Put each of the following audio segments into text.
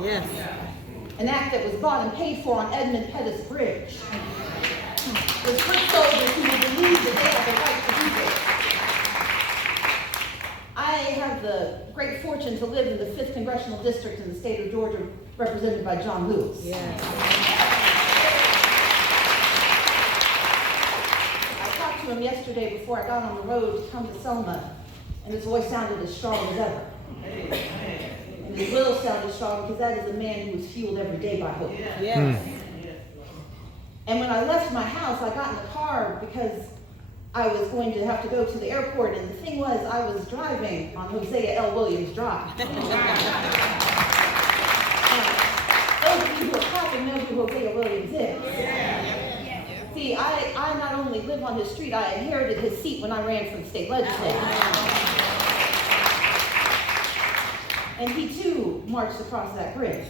Yes. An act that was bought and paid for on Edmund Pettus Bridge. With foot soldiers who will believe that they have the right to do this. I have the great fortune to live in the 5th Congressional District in the state of Georgia, represented by John Lewis. Yes. I talked to him yesterday before I got on the road to come to Selma, and his voice sounded as strong as ever. And his will sounded strong because that is a man who is fueled every day by hope. Yes. And when I left my house, I got in the car because I was going to have to go to the airport, and the thing was, I was driving on Hosea L. Williams Drive. Those of you who are clapping know who Hosea Williams is. See, I not only live on his street, I inherited his seat when I ran for the state legislature. And he too marched across that bridge.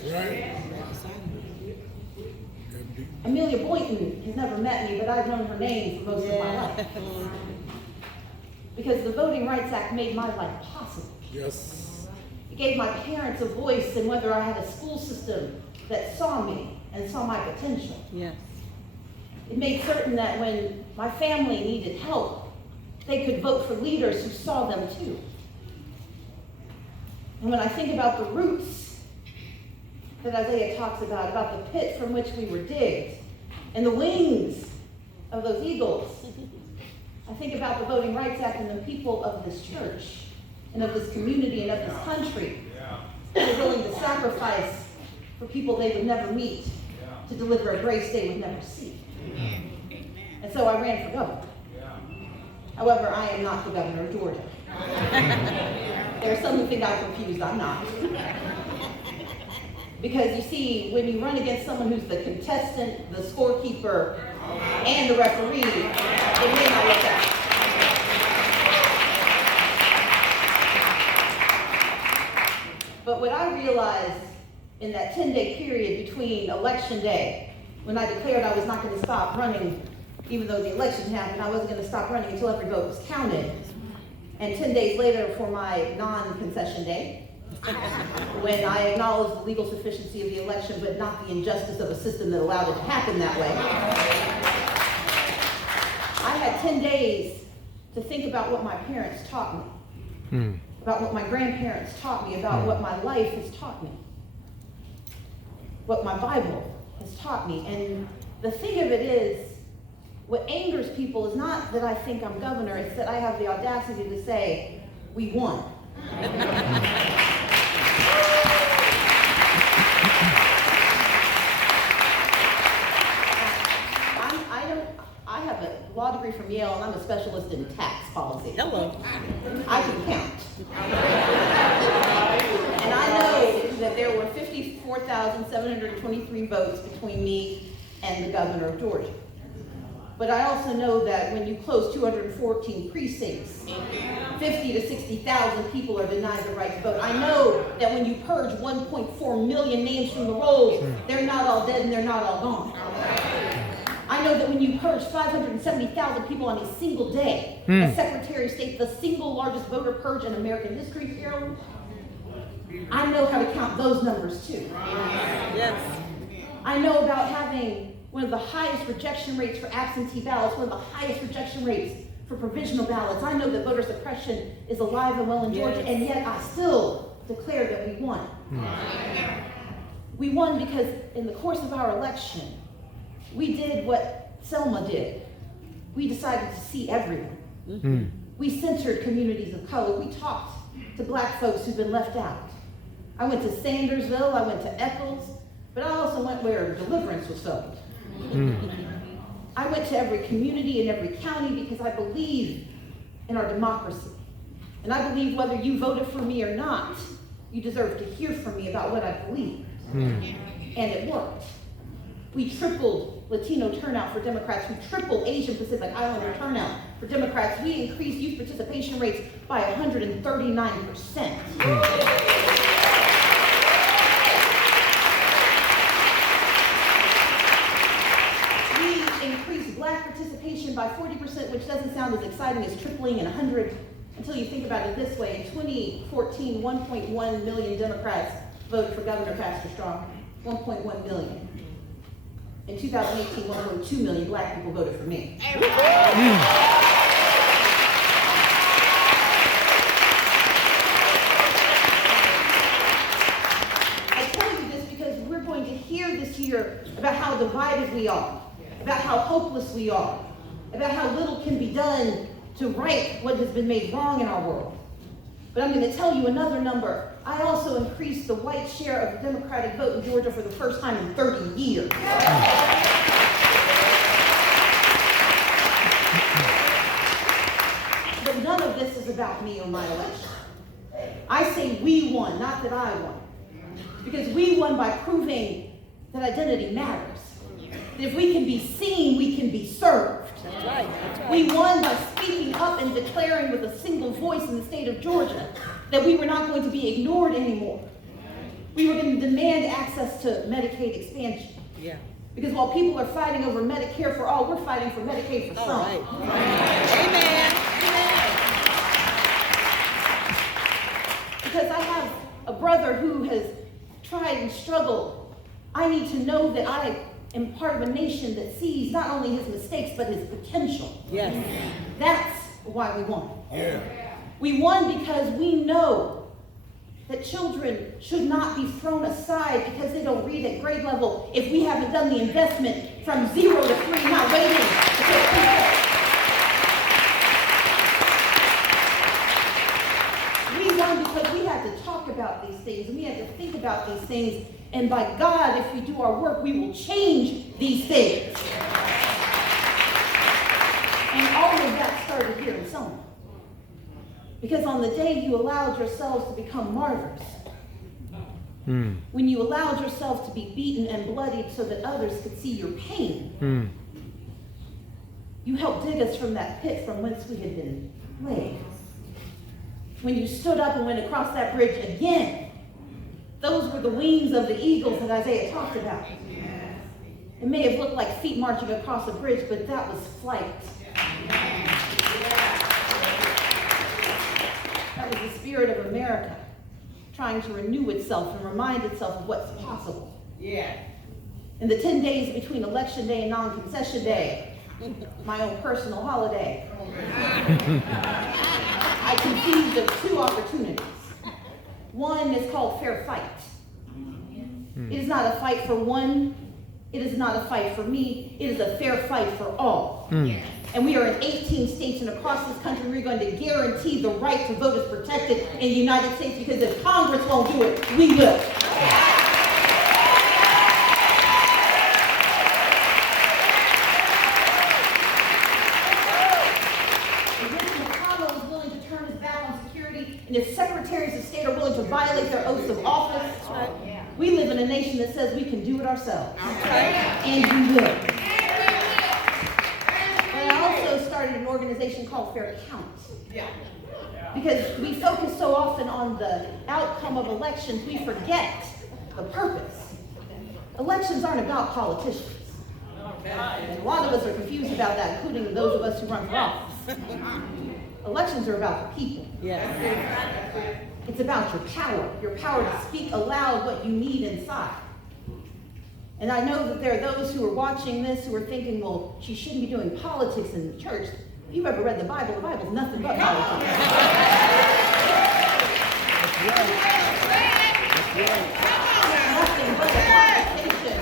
Amelia Boynton has never met me, but I've known her name for most of my life. Because the Voting Rights Act made my life possible. Yes. It gave my parents a voice in whether I had a school system that saw me and saw my potential. Yes. It made certain that when my family needed help, they could vote for leaders who saw them too. And when I think about the roots that Isaiah talks about the pit from which we were digged, and the wings of those eagles, I think about the Voting Rights Act and the people of this church, and of this community, and of this country, who are willing to sacrifice for people they would never meet, to deliver a grace they would never see. And so I ran for governor. However, I am not the governor of Georgia. There are some who think I'm confused. I'm not. Because you see, when you run against someone who's the contestant, the scorekeeper, and the referee, it may not work out. But what I realized in that 10-day period between Election Day, when I declared I was not going to stop running, even though the election happened, I wasn't going to stop running until every vote was counted. And 10 days later for my non-concession day, when I acknowledged the legal sufficiency of the election, but not the injustice of a system that allowed it to happen that way. I had 10 days to think about what my parents taught me, about what my grandparents taught me, about what my life has taught me, what my Bible has taught me. And the thing of it is, what angers people is not that I think I'm governor, it's that I have the audacity to say, we won. I have a law degree from Yale, and I'm a specialist in tax policy. Hello. I can count. And I know that there were 54,723 votes between me and the governor of Georgia. But I also know that when you close 214 precincts, 50 to 60,000 people are denied the right to vote. I know that when you purge 1.4 million names from the rolls, they're not all dead and they're not all gone. I know that when you purge 570,000 people on a single day, as Secretary of State, the single largest voter purge in American history, Carolyn, I know how to count those numbers too. Yes. I know about having one of the highest rejection rates for absentee ballots, one of the highest rejection rates for provisional ballots. I know that voter suppression is alive and well in Georgia, and yet I still declare that we won. We won because in the course of our election, we did what Selma did. We decided to see everyone. We centered communities of color. We talked to black folks who've been left out. I went to Sandersville, I went to Eccles, but I also went where deliverance was felt. I went to every community in every county because I believe in our democracy. And I believe whether you voted for me or not, you deserve to hear from me about what I believe. And it worked. We tripled Latino turnout for Democrats. We tripled Asian Pacific Islander turnout for Democrats. We increased youth participation rates by 139%. Increased black participation by 40%, which doesn't sound as exciting as tripling in 100 until you think about it this way. In 2014, 1.1 million Democrats voted for Governor Pastor Strong, 1.1 million. In 2018, 1.2 million black people voted for me. I tell you this because we're going to hear this year about how divided we are, about how hopeless we are, about how little can be done to right what has been made wrong in our world. But I'm going to tell you another number. I also increased the white share of the Democratic vote in Georgia for the first time in 30 years. But none of this is about me or my election. I say we won, not that I won. Because we won by proving that identity matters. That if we can be seen, we can be served. That's right. That's right. We won by speaking up and declaring with a single voice in the state of Georgia that we were not going to be ignored anymore. We were going to demand access to Medicaid expansion. Yeah. Because while people are fighting over Medicare for all, we're fighting for Medicaid for some. All right. Amen. Because I have a brother who has tried and struggled. I need to know that I am part of a nation that sees not only his mistakes, but his potential. Yes. That's why we won. Yeah. We won because we know that children should not be thrown aside because they don't read at grade level if we haven't done the investment from 0 to 3, not waiting to take care. We won because we had to talk about these things and we had to think about these things. And by God, if we do our work, we will change these things. And all of that started here in Selma. Because on the day you allowed yourselves to become martyrs, when you allowed yourselves to be beaten and bloodied so that others could see your pain, you helped dig us from that pit from whence we had been laid. When you stood up and went across that bridge again, those were the wings of the eagles that Isaiah talked about. It may have looked like feet marching across a bridge, but that was flight. That was the spirit of America trying to renew itself and remind itself of what's possible. Yeah. In the 10 days between Election Day and non-concession day, my own personal holiday, I conceived of 2 opportunities. One is called fair fight. It is not a fight for one. It is not a fight for me. It is a fair fight for all. And we are in 18 states and across this country. We're going to guarantee the right to vote is protected in the United States because if Congress won't do it, we will. And if secretaries of state are willing to violate their oaths of office, we live in a nation that says we can do it ourselves. And we will. And I also started an organization called Fair Count. Because we focus so often on the outcome of elections, we forget the purpose. Elections aren't about politicians. And a lot of us are confused about that, including those of us who run for office. Elections are about the people. Yes. It's about your power to speak aloud what you need inside. And I know that there are those who are watching this who are thinking, well, she shouldn't be doing politics in the church. If you've ever read the Bible's nothing but politics. Nothing but a conversation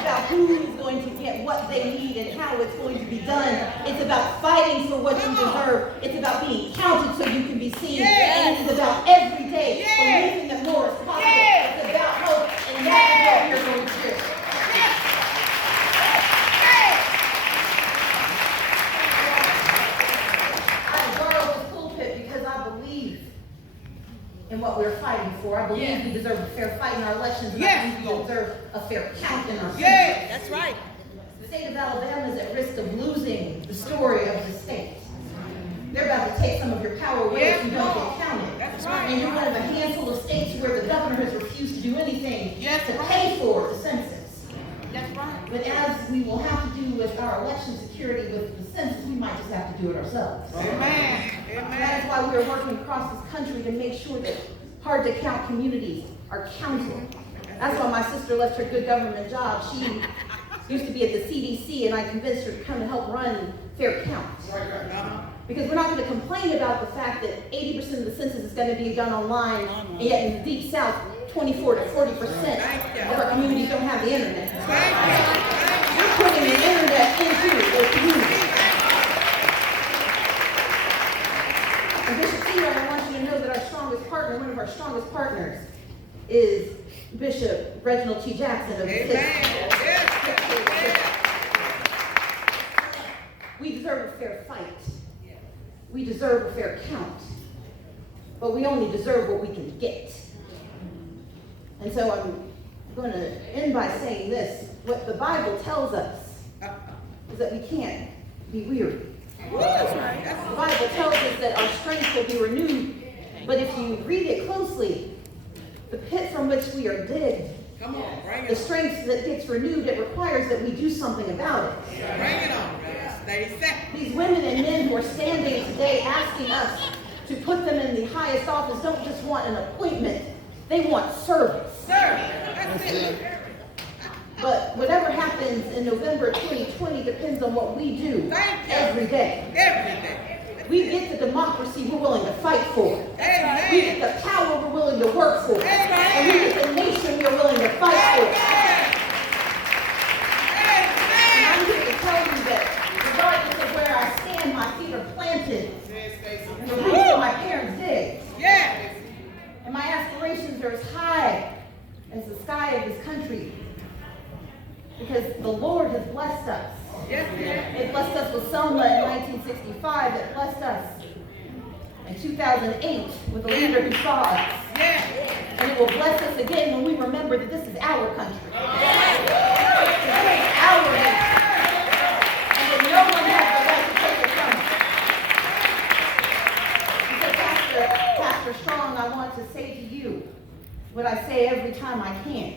about who's going to get what they need and how it's going to be done. It's about fighting for what you deserve. It's about being counted so you can be seen. And it's about every day believing that more is possible. It's about hope, and that is what we are going to do. I borrowed this pulpit because I believe in what we're fighting for. I believe we deserve a fair fight in our elections, and I believe we deserve a fair count in our cities. That's right. The state of Alabama is at risk of losing the story of the state. They're about to take some of your power away if you don't get counted. That's right. And you're one of a handful of states where the governor has refused to do anything to pay for the census. That's right. But as we will have to do with our election security with the census, we might just have to do it ourselves. Amen. That is why we are working across this country to make sure that hard to count communities our counsel. That's why my sister left her good government job. She used to be at the CDC, and I convinced her to come and help run Fair Count. Because we're not going to complain about the fact that 80% of the census is going to be done online, and yet in the Deep South, 24 to 40% of our communities don't have the internet. We're putting the internet into the community. And Bishop Senior, I want you to know that our strongest partner, one of our strongest partners, is Bishop Reginald T. Jackson of the We deserve a fair fight. We deserve a fair count. But we only deserve what we can get. And so I'm going to end by saying this. What the Bible tells us is that we can't be weary. The Bible tells us that our strength will be renewed. But if you read it closely, the pit from which we are digged, the strength that gets renewed, it requires that we do something about it. Bring it on, Stacey. These women and men who are standing today asking us to put them in the highest office don't just want an appointment, they want service. That's it. But whatever happens in November 2020 depends on what we do every day. Every day. We get the democracy we're willing to fight for. Amen. We get the power we're willing to work for. And we get the nation we're willing to fight for. And I'm here to tell you that regardless of where I stand, my feet are planted in the roots of my parents' dig. Yes. And my aspirations are as high as the sky of this country. Because the Lord has blessed us. Yes, It blessed us with Selma in 1965. It blessed us in 2008 with a leader who saw us. yes. And it will bless us again when we remember that this is our country. This is our nation. And that no one has the right to take it from us. And so, Pastor Strong, I want to say to you what I say every time I can.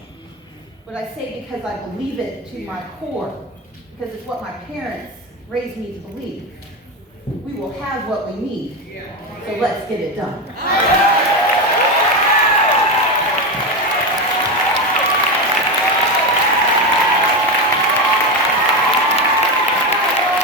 What I say because I believe it to my core. Because it's what my parents raised me to believe. We will have what we need. So let's get it done.